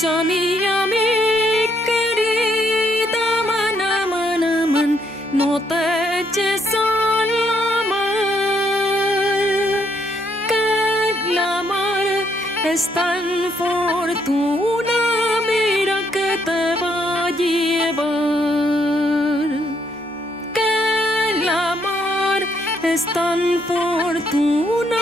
Shania, mi querida, man, no te eches al mar, que la mar es tan fortuna, mira que te va a llevar, que la mar es tan fortuna.